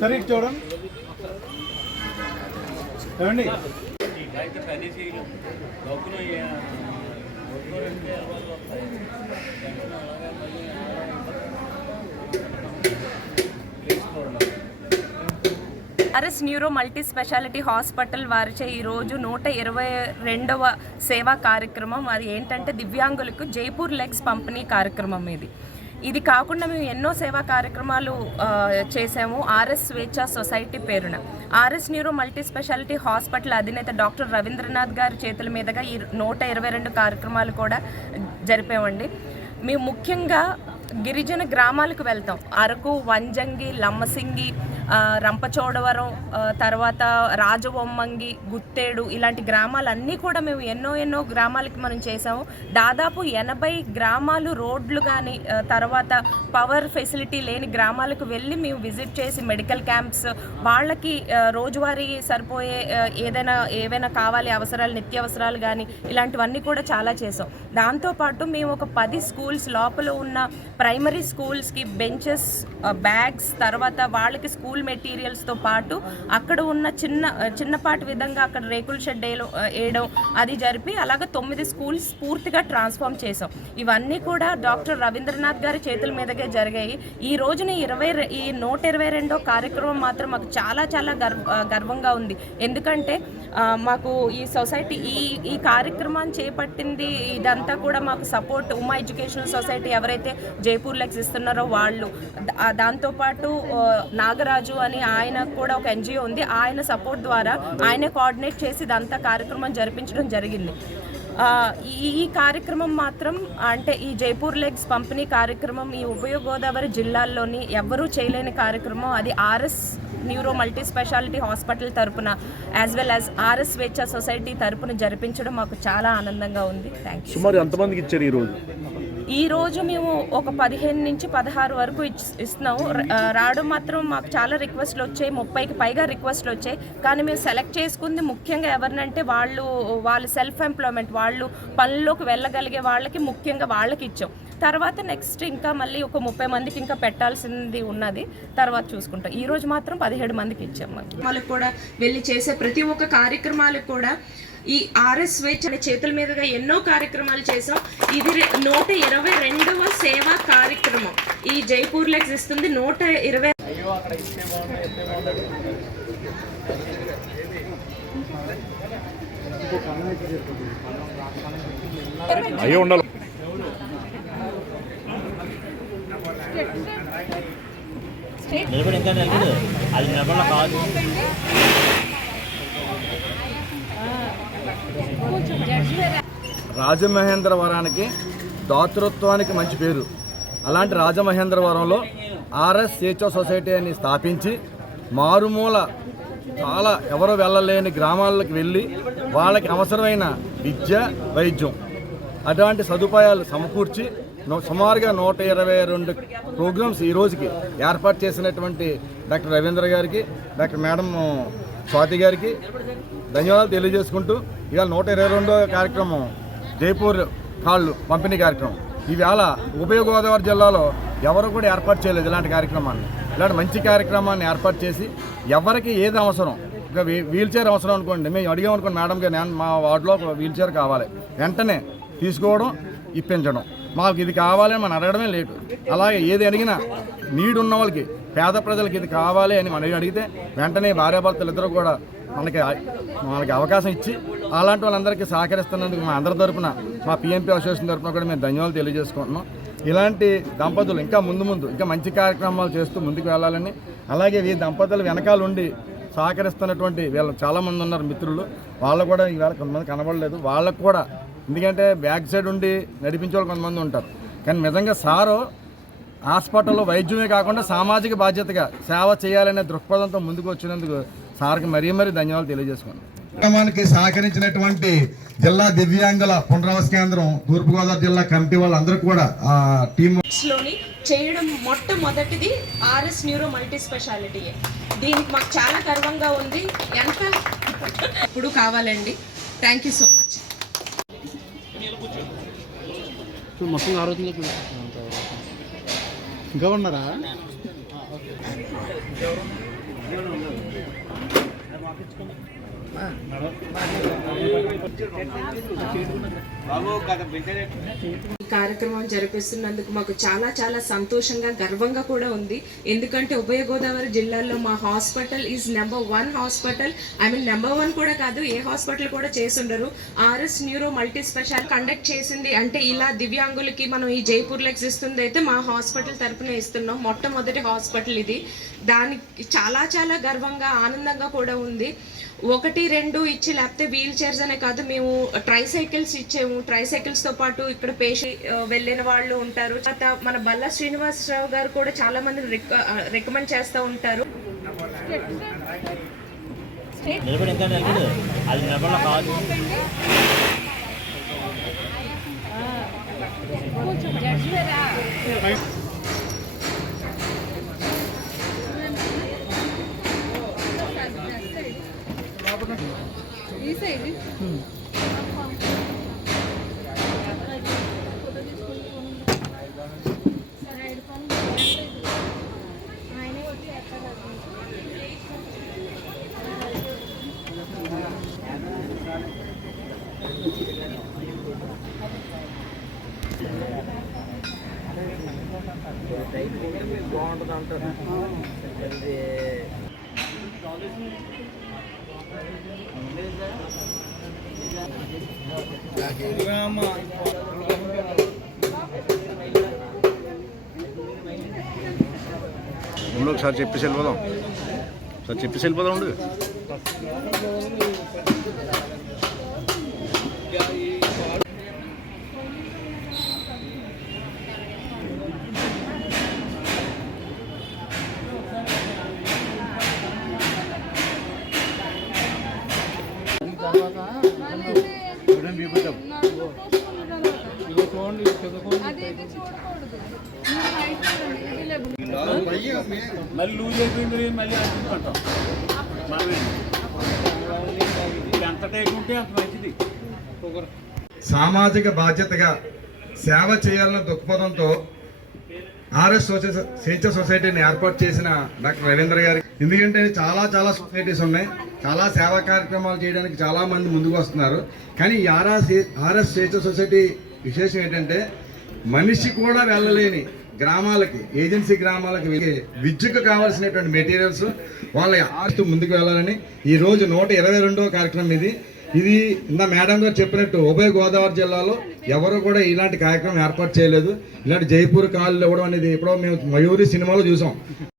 సరే ఇటు చూడండి. ఏమండి? RS neuro multi speciality hospital వారిచే ఈరోజు నూట ఇరవై రెండవ సేవా కార్యక్రమం. అది ఏంటంటే దివ్యాంగులకు జైపూర్ లెగ్స్ పంపిణీ కార్యక్రమం ఇది. ఇది కాకుండా మేము ఎన్నో సేవా కార్యక్రమాలు చేసాము ఆర్ఎస్ స్వేచ్ఛ సొసైటీ పేరున. RS neuro multi speciality hospital అధినేత డాక్టర్ రవీంద్రనాథ్ గారి చేతుల మీదుగా ఈ నూట ఇరవై రెండు కార్యక్రమాలు కూడా జరిపామండి. మేము ముఖ్యంగా గిరిజన గ్రామాలకు వెళ్తాం. అరకు వంజంగి లమ్మసింగి రంపచోడవరం తర్వాత రాజవొమ్మంగి గుత్తేడు ఇలాంటి గ్రామాలన్నీ కూడా మేము ఎన్నో ఎన్నో గ్రామాలకి మనం చేసాము దాదాపు ఎనభై గ్రామాలు రోడ్లు కానీ తర్వాత పవర్ ఫెసిలిటీ లేని గ్రామాలకు వెళ్ళి మేము విజిట్ చేసి మెడికల్ క్యాంప్స్ వాళ్ళకి రోజువారీ సరిపోయే ఏదైనా ఏవైనా కావాలి అవసరాలు నిత్యావసరాలు కానీ ఇలాంటివన్నీ కూడా చాలా చేసాం దాంతోపాటు మేము ఒక పది స్కూల్స్ లోపల ఉన్న ప్రైమరీ స్కూల్స్కి బెంచెస్ బ్యాగ్స్ తర్వాత వాళ్ళకి స్కూల్ స్కూల్ మెటీరియల్స్తో పాటు అక్కడ ఉన్న చిన్న చిన్నపాటి విధంగా అక్కడ రేకుల షెడ్ వేయడం వేయడం అది జరిపి అలాగే తొమ్మిది స్కూల్స్ పూర్తిగా ట్రాన్స్ఫార్మ్ చేసాం ఇవన్నీ కూడా డాక్టర్ రవీంద్రనాథ్ గారి చేతుల మీదకే జరిగాయి. ఈ రోజున ఇరవై ఈ నూట ఇరవై రెండో కార్యక్రమం మాత్రం మాకు చాలా చాలా గర్వ గర్వంగా ఉంది. ఎందుకంటే మాకు ఈ సొసైటీ ఈ ఈ కార్యక్రమాన్ని చేపట్టింది ఇదంతా కూడా మాకు సపోర్ట్ ఉమా ఎడ్యుకేషనల్ సొసైటీ ఎవరైతే జైపూర్ లెక్స్ ఇస్తున్నారో వాళ్ళు. దాంతోపాటు నాగరాజు రాజు అని ఆయన కూడా ఒక ఎన్జిఓ ఉంది. ఆయన సపోర్ట్ ద్వారా ఆయనే కోఆర్డినేట్ చేసి ఇదంతా కార్యక్రమం జరిపించడం జరిగింది. ఈ ఈ కార్యక్రమం మాత్రం అంటే ఈ జైపూర్ లెగ్స్ పంపిణీ కార్యక్రమం ఈ ఉభయ గోదావరి జిల్లాల్లోని ఎవ్వరూ చేయలేని కార్యక్రమం. అది RS neuro multi speciality hospital తరపున as well as RS Swechha society తరపున జరిపించడం మాకు చాలా ఆనందంగా ఉంది. థ్యాంక్ యూ సుమారు ఎంతమందికి ఇచ్చారు ఈరోజు ఈరోజు మేము ఒక పదిహేను నుంచి పదహారు వరకు ఇస్తున్నాము. రావడం మాత్రం మాకు చాలా రిక్వెస్ట్లు వచ్చాయి. ముప్పైకి పైగా రిక్వెస్ట్లు వచ్చాయి. కానీ మేము సెలెక్ట్ చేసుకుంది ముఖ్యంగా ఎవరినంటే వాళ్ళు వాళ్ళ సెల్ఫ్ ఎంప్లాయ్మెంట్ వాళ్ళు పనుల్లోకి వెళ్ళగలిగే వాళ్ళకి ముఖ్యంగా వాళ్ళకి ఇచ్చాం. తర్వాత నెక్స్ట్ ఇంకా మళ్ళీ ఒక ముప్పై మందికి ఇంకా పెట్టాల్సింది ఉన్నది. తర్వాత చూసుకుంటాం. ఈ రోజు మాత్రం పదిహేడు మందికి ఇచ్చాం వాళ్ళకి కూడా వెళ్ళి చేసే ప్రతి ఒక్క కార్యక్రమాలకు కూడా ఈ ఆర్ఎస్ స్వేచ్ఛ అనే చేతుల మీదుగా ఎన్నో కార్యక్రమాలు చేసాం ఇది నూట ఇరవై రెండవ సేవా కార్యక్రమం. ఈ జైపూర్ లెక్స్ ఇస్తుంది నూట ఇరవై అయ్యే ఉండాలి. నిలబడి నిలబడు అది నిలబడ కాదు. రాజమహేంద్రవరానికి దాతృత్వానికి మంచి పేరు. అలాంటి రాజమహేంద్రవరంలో ఆర్ఎస్ సిహెచ్ఓ సొసైటీ అని స్థాపించి మారుమూల చాలా ఎవరు వెళ్ళలేని గ్రామాలకు వెళ్ళి వాళ్ళకి అవసరమైన విద్య వైద్యం అటువంటి సదుపాయాలు సమకూర్చి సుమారుగా నూట ఇరవై రెండు ప్రోగ్రామ్స్ ఈ రోజుకి ఏర్పాటు చేసినటువంటి డాక్టర్ రవీంద్ర గారికి డాక్టర్ మేడం స్వాతి గారికి ధన్యవాదాలు తెలియజేసుకుంటూ ఇవాళ నూట ఇరవై రెండో కార్యక్రమం జైపూర్ కాళ్ళు పంపిణీ కార్యక్రమం. ఈవేళ ఉభయ గోదావరి జిల్లాలో ఎవరు కూడా ఏర్పాటు చేయలేదు ఇలాంటి కార్యక్రమాన్ని. ఇలాంటి మంచి కార్యక్రమాన్ని ఏర్పాటు చేసి ఎవరికి ఏది అవసరం? ఇక వీ- వీల్ చైర్ అవసరం అనుకోండి. మేము అడిగాం అనుకోండి మేడం గారు నేను మా వార్డులో ఒక వీల్ చైర్ కావాలి. వెంటనే తీసుకోవడం ఇప్పించడం. మాకు ఇది కావాలని మనం అడగడమే లేటు అలాగే ఏది అడిగినా నీడు ఉన్న వాళ్ళకి పేద ప్రజలకి ఇది కావాలి అని మనం అడిగితే వెంటనే భార్యాభర్తలు ఇద్దరు కూడా మనకి మనకి అవకాశం ఇచ్చి అలాంటి వాళ్ళందరికీ సహకరిస్తున్నందుకు మా అందరి తరపున మా పిఎంపీ అసోసియేషన్ తరపున కూడా మేము ధన్యవాదాలు తెలియజేసుకుంటున్నాం. ఇలాంటి దంపతులు ఇంకా ముందు ముందు ఇంకా మంచి కార్యక్రమాలు చేస్తూ ముందుకు వెళ్ళాలని అలాగే ఈ దంపతులు వెనకాల ఉండి సహకరిస్తున్నటువంటి వీళ్ళు చాలామంది ఉన్నారు మిత్రులు వాళ్ళు కూడా ఈవేళ కొంతమంది కనబడలేదు. వాళ్ళకు కూడా ఎందుకంటే బ్యాక్ సైడ్ ఉండి నడిపించే వాళ్ళు కొంతమంది ఉంటారు. కానీ నిజంగా సారు హాస్పిటల్లో వైద్యమే కాకుండా సామాజిక బాధ్యతగా సేవ చేయాలనే దృక్పథంతో ముందుకు వచ్చినందుకు సార్కి మరీ మరీ ధన్యవాదాలు తెలియజేసుకున్నాను కార్యక్రమానికి సహకరించినటువంటి జిల్లా దివ్యాంగుల పునరావాస కేంద్రం తూర్పుగోదావరి జిల్లా కమిటీ వాళ్ళందరూ కూడా ఆ లోని చేయడం మొట్టమొదటిది ఆర్ఎస్ న్యూరో మల్టీ స్పెషాలిటీ దీనికి మాకు చాలా గర్వంగా ఉంది. ఎంత? ఇప్పుడు కావాలండి. Thank you so much. ఇంకా ఉన్నారా ఈ కార్యక్రమం జరిపిస్తున్నందుకు మాకు చాలా చాలా సంతోషంగా గర్వంగా కూడా ఉంది. ఎందుకంటే ఉభయ గోదావరి జిల్లాలో మా hospital is number one hospital I mean number one కూడా కాదు ఏ హాస్పిటల్ కూడా చేసుండరు RS neuro multi speciality conduct చేసింది. అంటే ఇలా దివ్యాంగులకి మనం ఈ జైపూర్ ఇస్తుంది అయితే మా హాస్పిటల్ తరఫున ఇస్తున్నాం. మొట్టమొదటి హాస్పిటల్ ఇది. దానికి చాలా చాలా గర్వంగా ఆనందంగా కూడా ఉంది. ఒకటి రెండు ఇచ్చి లేకపోతే వీల్ చైర్స్ అనే కాదు మేము ట్రై సైకిల్స్ ఇచ్చాము. ట్రై సైకిల్స్తో పాటు ఇక్కడ పేషెంట్ వెళ్ళిన వాళ్ళు ఉంటారు. తర్వాత మన బల్లా శ్రీనివాసరావు గారు కూడా చాలా మంది రికమెండ్ చేస్తూ ఉంటారు. నిలబడి ఎంత నిలబడు అది నిలబడలో ఒకసారి చెప్పేసి వెళ్ళిపోదాం. ఒకసారి చెప్పేసి వెళ్ళిపోదాం ఉండు. మళ్ళీ లూజ్ అయిపోయింది మళ్ళీ అంటుకుంటాం మనమే. ఎంత టైట్ ఉంటే అంత మంచిది. సామాజిక బాధ్యతగా సేవ చేయాలన్న దృక్పథంతో ఆర్ఎస్ స్వేచ్ఛ సొసైటీని ఏర్పాటు చేసిన డాక్టర్ రవీంద్ర గారి ఎందుకంటే చాలా చాలా సొసైటీస్ ఉన్నాయి. చాలా సేవా కార్యక్రమాలు చేయడానికి చాలా మంది ముందుకు వస్తున్నారు. కానీ ఈ ఆర్ఎస్ ఆర్ఎస్ స్వేచ్ఛ సొసైటీ విశేషం ఏంటంటే మనిషి కూడా వెళ్ళలేని గ్రామాలకి ఏజెన్సీ గ్రామాలకి వెళ్ళి విద్యకు కావాల్సినటువంటి మెటీరియల్స్ వాళ్ళ ఆస్తి ముందుకు వెళ్ళాలని ఈ రోజు నూట ఇరవై రెండవ కార్యక్రమం ఇది. ఇది ఇంత మేడం గారు చెప్పినట్టు ఉభయ గోదావరి జిల్లాలో ఎవరు కూడా ఇలాంటి కార్యక్రమం ఏర్పాటు చేయలేదు. ఇలాంటి జైపూర్ కాళ్ళు ఇవ్వడం అనేది ఎప్పుడో మేము మయూరి సినిమాలో చూసాం.